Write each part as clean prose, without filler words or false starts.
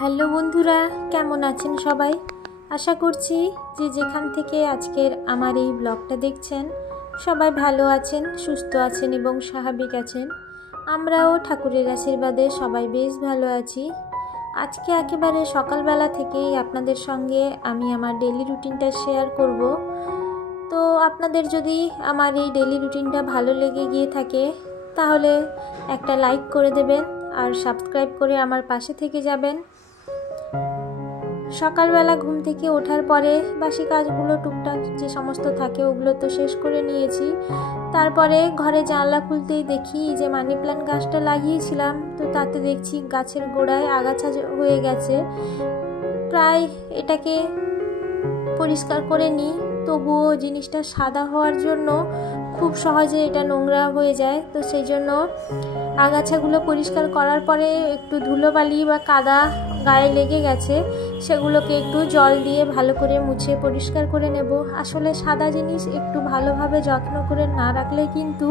Hello বন্ধুরা, কেমন আছেন সবাই? আশা করছি যে যেখান থেকে আজকের আমার এই ব্লগটা দেখছেন সবাই ভালো আছেন, সুস্থ আছেন এবং স্বাভাবিক আছেন। আমরাও ঠাকুরের আশীর্বাদে সবাই বেশ ভালো আছি। আজকে একেবারে সকালবেলা থেকেই আপনাদের সঙ্গে আমি আমার ডেইলি রুটিনটা শেয়ার করব। তো আপনাদের যদি আমার এই ডেইলি রুটিনটা ভালো লেগে গিয়ে থাকে তাহলে একটা লাইক করে দেবেন আর সাবস্ক্রাইব করে আমার পাশে থেকে যাবেন। সকালবেলা ঘুম থেকে ওঠার পরে বাসি কাজগুলো টুকটাক যে সমস্ত থাকে ওগুলো তো শেষ করে নিয়েছি। তারপরে ঘরে জানলা খুলতেই দেখি যে মানি প্ল্যান্ট গাছটা লাগিয়েছিলাম, তো তাতে দেখছি গাছের গোড়ায় আগাছা হয়ে গেছে। প্রায় এটাকে পরিষ্কার করে নিই, তবুও জিনিসটা সাদা হওয়ার জন্য খুব সহজে এটা নোংরা হয়ে যায়। তো সেই জন্য আগাছাগুলো পরিষ্কার করার পরে একটু ধুলোবালি বা কাদা গায়ে লেগে গেছে, সেগুলোকে একটু জল দিয়ে ভালো করে মুছে পরিষ্কার করে নেব। আসলে সাদা জিনিস একটু ভালোভাবে যত্ন করে না রাখলে কিন্তু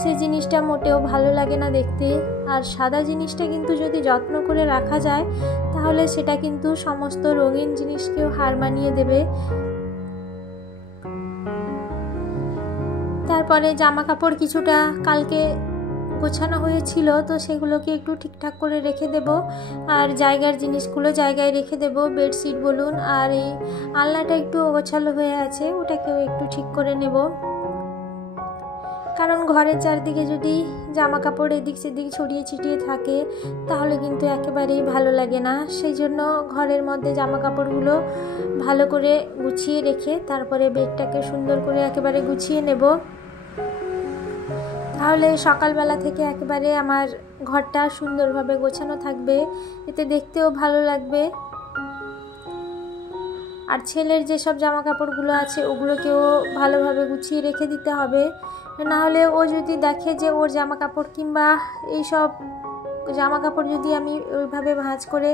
সেই জিনিসটা মোটেও ভালো লাগে না দেখতে। আর সাদা জিনিসটা কিন্তু যদি যত্ন করে রাখা যায় তাহলে সেটা কিন্তু সমস্ত রঙিন জিনিসকেও হার মানিয়ে দেবে। তারপরে জামা কাপড় কিছুটা কালকে গোছানো হয়েছিল, তো সেগুলোকে একটু ঠিকঠাক করে রেখে দেব আর জায়গার জিনিসগুলো জায়গায় রেখে দেব। বেডশিট বলুন আর এই আলনাটা একটু গোছালো হয়ে আছে, ওটাকেও একটু ঠিক করে নেব। কারণ ঘরের চারদিকে যদি জামা কাপড় এদিক সেদিক ছড়িয়ে ছিটিয়ে থাকে তাহলে কিন্তু একেবারেই ভালো লাগে না। সেই জন্য ঘরের মধ্যে জামা কাপড়গুলো ভালো করে গুছিয়ে রেখে তারপরে বেডটাকে সুন্দর করে একেবারে গুছিয়ে নেব। তাহলে সকালবেলা থেকে একেবারে আমার ঘরটা সুন্দরভাবে গোছানো থাকবে, এতে দেখতেও ভালো লাগবে। আর ছেলের যেসব জামা কাপড়গুলো আছে ওগুলোকেও ভালোভাবে গুছিয়ে রেখে দিতে হবে, না হলে ও যদি দেখে যে ওর জামা কাপড় কিংবা এইসব জামা কাপড় যদি আমি ওইভাবে ভাঁজ করে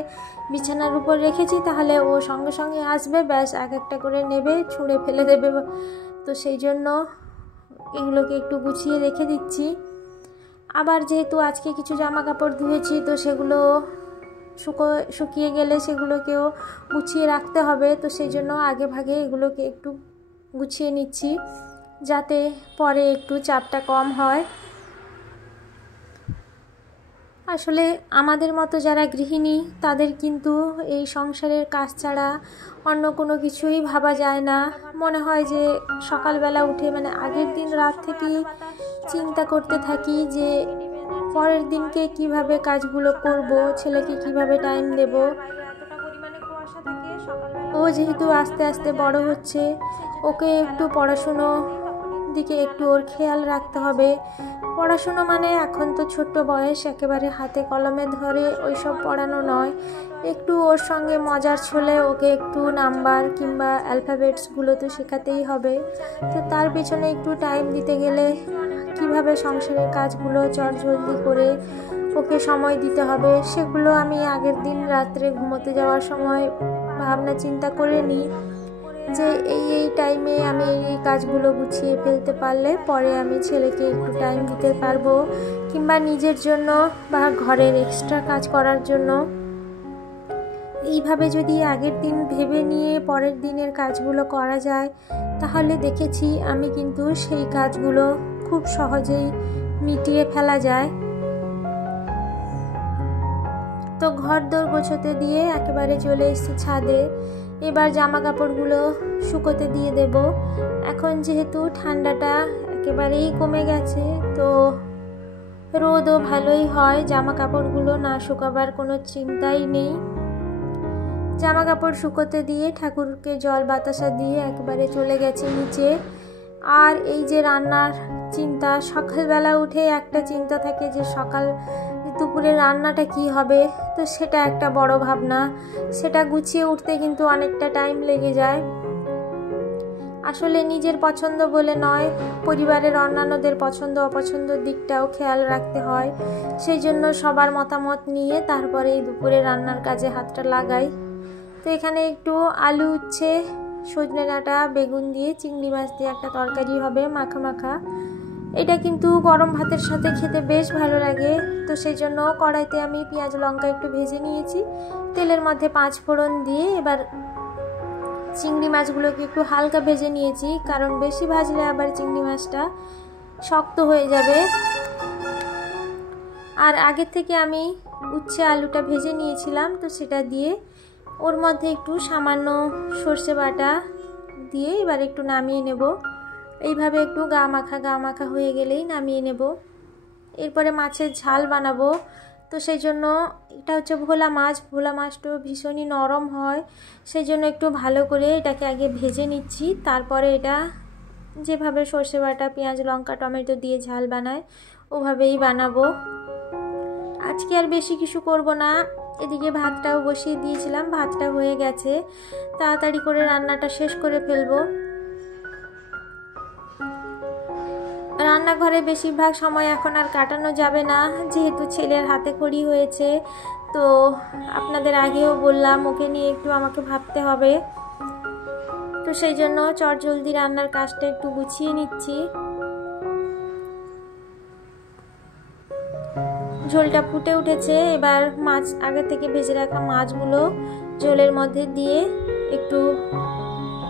বিছানার উপর রেখেছি তাহলে ও সঙ্গে সঙ্গে আসবে, ব্যাস এক একটা করে নেবে, ছুঁড়ে ফেলে দেবে। তো সেই জন্য এগুলোকে একটু গুছিয়ে রেখে দিচ্ছি। আবার যেহেতু আজকে কিছু জামা কাপড় ধুয়েছি তো সেগুলো শুকিয়ে গেলে সেগুলোকেও গুছিয়ে রাখতে হবে, তো সেই জন্য আগে ভাগে এগুলোকে একটু গুছিয়ে নিচ্ছি যাতে পরে একটু চাপটা কম হয়। আসলে আমাদের মতো যারা গৃহিণী তাদের কিন্তু এই সংসারের কাজ ছাড়া অন্য কোনো কিছুই ভাবা যায় না। মনে হয় যে সকালবেলা উঠে আগের দিন রাত থেকেই চিন্তা করতে থাকি যে পরের দিনকে কিভাবে কাজগুলো করব, ছেলেকে কিভাবে টাইম দেব। ও যেহেতু আস্তে আস্তে বড় হচ্ছে, ওকে একটু পড়াশুনো দিকে একটু ওর খেয়াল রাখতে হবে। পড়াশুনো এখন তো ছোট্ট বয়স, একেবারে হাতে কলমে ধরে ওইসব পড়ানো নয়, একটু ওর সঙ্গে মজার ছলে ওকে একটু নাম্বার কিংবা অ্যালফাবেটসগুলো তো শেখাতেই হবে। তো তার পেছনে একটু টাইম দিতে গেলে কিভাবে সংসারের কাজগুলো চটজলদি করে ওকে সময় দিতে হবে সেগুলো আমি আগের দিন রাত্রে ঘুমোতে যাওয়ার সময় ভাবনা চিন্তা করে নিই যে এই টাইমে আমি এই কাজগুলো গুছিয়ে ফেলতে পারলে পরে আমি ছেলেকে একটু টাইম দিতে পারবো, কিংবা নিজের জন্য বা ঘরের এক্সট্রা কাজ করার জন্য। এইভাবে যদি আগের দিন ভেবে নিয়ে পরের দিনের কাজগুলো করা যায় তাহলে দেখেছি আমি কিন্তু সেই কাজগুলো খুব সহজেই মিটিয়ে ফেলা যায়। তো ঘর দোর গোছাতে দিয়ে একেবারে চলে এসেছি ছাদে। এবার জামা কাপড়গুলো শুকোতে দিয়ে দেব। এখন যেহেতু ঠান্ডাটা একেবারেই কমে গেছে তো রোদও ভালোই হয়, জামা কাপড়গুলো না শুকাবার কোনো চিন্তাই নেই। জামা কাপড় শুকোতে দিয়ে ঠাকুরকে জল বাতাসা দিয়ে একেবারে চলে গেছে নিচে। আর এই যে রান্নার চিন্তা, সকালবেলা উঠে একটা চিন্তা থাকে যে দুপুরে রান্নাটা কি হবে, তো সেটা একটা বড় ভাবনা, সেটা গুছিয়ে উঠতে কিন্তু অনেকটা টাইম লেগে যায়। আসলে নিজের পছন্দ বলে নয়, পরিবারের অন্যান্যদের পছন্দ অপছন্দের দিকটাও খেয়াল রাখতে হয়। সেই জন্য সবার মতামত নিয়ে তারপরে এই দুপুরে রান্নার কাজে হাতটা লাগাই। তো এখানে একটু আলু, উচ্ছে, সজনে ডাঁটা, বেগুন দিয়ে চিংড়ি মাছ দিয়ে একটা তরকারি হবে মাখা মাখা। এটা কিন্তু গরম ভাতের সাথে খেতে বেশ ভালো লাগে। তো সেই জন্য কড়াইতে আমি পেঁয়াজ লঙ্কা একটু ভেজে নিয়েছি। তেলের মধ্যে 5 ফোড়ন দিয়ে এবার চিংড়ি মাছগুলোকে একটু হালকা ভেজে নিয়েছি, কারণ বেশি ভাজলে আবার চিংড়ি মাছটা শক্ত হয়ে যাবে। আর আগে থেকে আমি উচ্ছে আলুটা ভেজে নিয়েছিলাম, তো সেটা দিয়ে ওর মধ্যে একটু সামান্য সর্ষে বাটা দিয়ে এবার একটু নামিয়ে নেব। এইভাবে একটু গা মাখা হয়ে গেলেই নামিয়ে নেব। এরপরে মাছের ঝাল বানাবো, তো সেই জন্য এটা হচ্ছে ভোলা মাছ। ভোলা মাছটা ভীষণই নরম হয়, সেই জন্য একটু ভালো করে এটাকে আগে ভেজে নিচ্ছি। তারপরে এটা যেভাবে সর্ষে বাটা পেঁয়াজ লঙ্কা টমেটো দিয়ে ঝাল বানায় ওভাবেই বানাবো। আজকে আর বেশি কিছু করব না। এদিকে ভাতটাও বসিয়ে দিয়েছিলাম, ভাতটা হয়ে গেছে, তাড়াতাড়ি করে রান্নাটা শেষ করে ফেলবো। রান্নাঘরে বেশিরভাগ সময় এখন আর কাটানো যাবে না, যেহেতু ছেলের হাতে খড়ি হয়েছে। তো আপনাদের আগেও বললাম ওকে নিয়ে একটু আমাকে ভাবতে হবে, তো সেই জন্য চটজলদি রান্নার কাজটা একটু গুছিয়ে নিচ্ছি। ঝোলটা ফুটে উঠেছে, এবার মাছ আগে থেকে ভেজে রাখা মাছগুলো ঝোলের মধ্যে দিয়ে একটু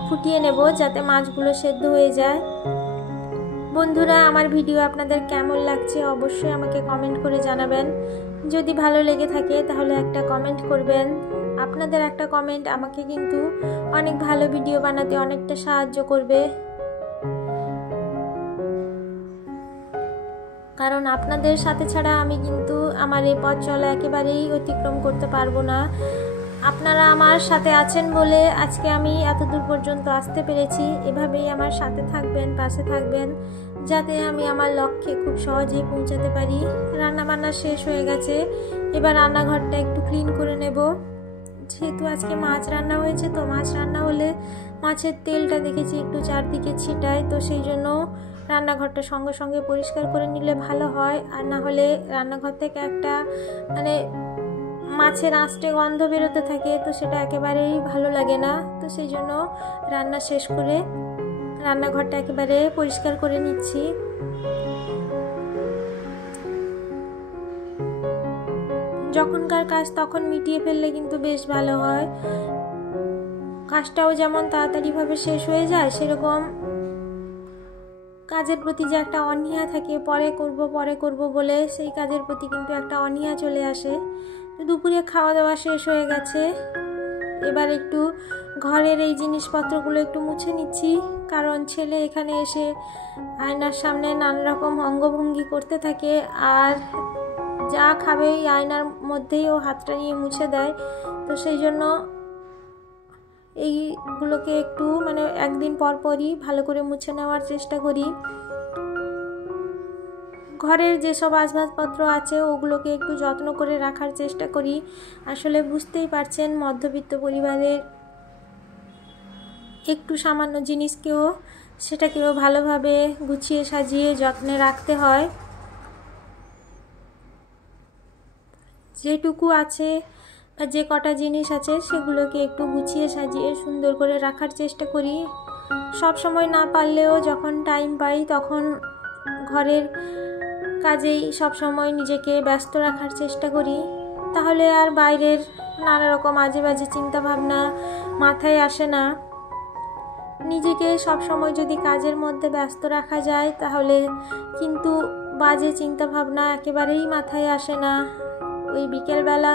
ফুটিয়ে নেব, যাতে মাছগুলো সেদ্ধ হয়ে যায়। বন্ধুরা, আমার ভিডিও আপনাদের কেমন লাগছে অবশ্যই আমাকে কমেন্ট করে জানাবেন। যদি ভালো লেগে থাকে তাহলে একটা কমেন্ট করবেন। আপনাদের একটা কমেন্ট আমাকে কিন্তু অনেক ভালো ভিডিও বানাতে অনেকটা সাহায্য করবে, কারণ আপনাদের সাথে ছাড়া আমি কিন্তু আমার এই পথ চলা একেবারেই অতিক্রম করতে পারবো না। আপনারা আমার সাথে আছেন বলে আজকে আমি এত দূর পর্যন্ত আসতে পেরেছি। এভাবেই আমার সাথে থাকবেন, পাশে থাকবেন, যাতে আমি আমার লক্ষ্যে খুব সহজেই পৌঁছাতে পারি। রান্না বান্না শেষ হয়ে গেছে, এবার রান্নাঘরটা একটু ক্লিন করে নেব। যেহেতু আজকে মাছ রান্না হয়েছে, তো মাছ রান্না হলে মাছের তেলটা দেখেছি একটু চারদিকে ছিটায়, তো সেই জন্য রান্নাঘরটা সঙ্গে সঙ্গে পরিষ্কার করে নিলে ভালো হয়। আর না হলে রান্নাঘর থেকে একটা মাছের আঁচটে গন্ধ বেরোতে থাকে, তো সেটা একেবারেই ভালো লাগে না। তো সেই জন্য রান্না শেষ করে রান্নাঘরটা একেবারে পরিষ্কার করে নিচ্ছি। যখনকার কাজ তখন মিটিয়ে ফেললে কিন্তু বেশ ভালো হয়। কাজটাও যেমন তাড়াতাড়িভাবে শেষ হয়ে যায়, সেরকম কাজের প্রতি যে একটা অনীহা থাকে, পরে করব বলে, সেই কাজের প্রতি কিন্তু একটা অনীহা চলে আসে। তো দুপুরে খাওয়া দাওয়া শেষ হয়ে গেছে, এবার একটু ঘরের এই জিনিসপত্রগুলো একটু মুছে নিচ্ছি, কারণ ছেলে এখানে এসে আয়নার সামনে নানা রকম অঙ্গভঙ্গি করতে থাকে, আর যা খাবে এই আয়নার মধ্যেই ও হাতটা নিয়ে মুছে দেয়। তো সেই জন্য এইগুলোকে একটু একদিন পরই ভালো করে মুছে নেওয়ার চেষ্টা করি। ঘরের যেসব আসবাবপত্র আছে ওগুলোকে একটু যত্ন করে রাখার চেষ্টা করি। আসলে বুঝতেই পারছেন, মধ্যবিত্ত পরিবারের একটু সামান্য জিনিসকেও সেটাকেও ভালোভাবে গুছিয়ে সাজিয়ে যত্নে রাখতে হয়। যেটুকু আছে বা যে কটা জিনিস আছে সেগুলোকে একটু গুছিয়ে সাজিয়ে সুন্দর করে রাখার চেষ্টা করি। সব সময় না পারলেও যখন টাইম পাই তখন ঘরের কাজেই সব সময় নিজেকে ব্যস্ত রাখার চেষ্টা করি, তাহলে আর বাইরের নানা রকম আজে বাজে চিন্তা ভাবনা মাথায় আসে না। নিজেকে সব সময় যদি কাজের মধ্যে ব্যস্ত রাখা যায় তাহলে কিন্তু বাজে চিন্তা ভাবনা একেবারেই মাথায় আসে না। ওই বিকেলবেলা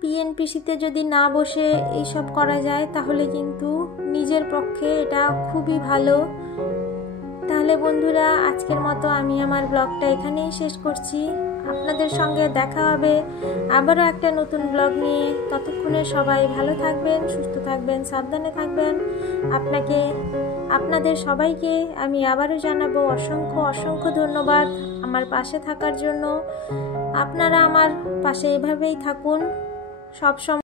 পিএনপিসিতে যদি না বসে এইসব করা যায় তাহলে কিন্তু নিজের পক্ষে এটা খুবই ভালো। তাহলে বন্ধুরা, আজকের মতো আমি আমার ব্লগটা এখানেই শেষ করছি। আপনাদের সঙ্গে দেখা হবে আবারও একটা নতুন ব্লগ নিয়ে। ততক্ষণে সবাই ভালো থাকবেন, সুস্থ থাকবেন, সাবধানে থাকবেন। আপনাদের সবাইকে আমি আবারও জানাবো অসংখ্য ধন্যবাদ আমার পাশে থাকার জন্য। আপনারা আমার পাশে এভাবেই থাকুন সব সময়।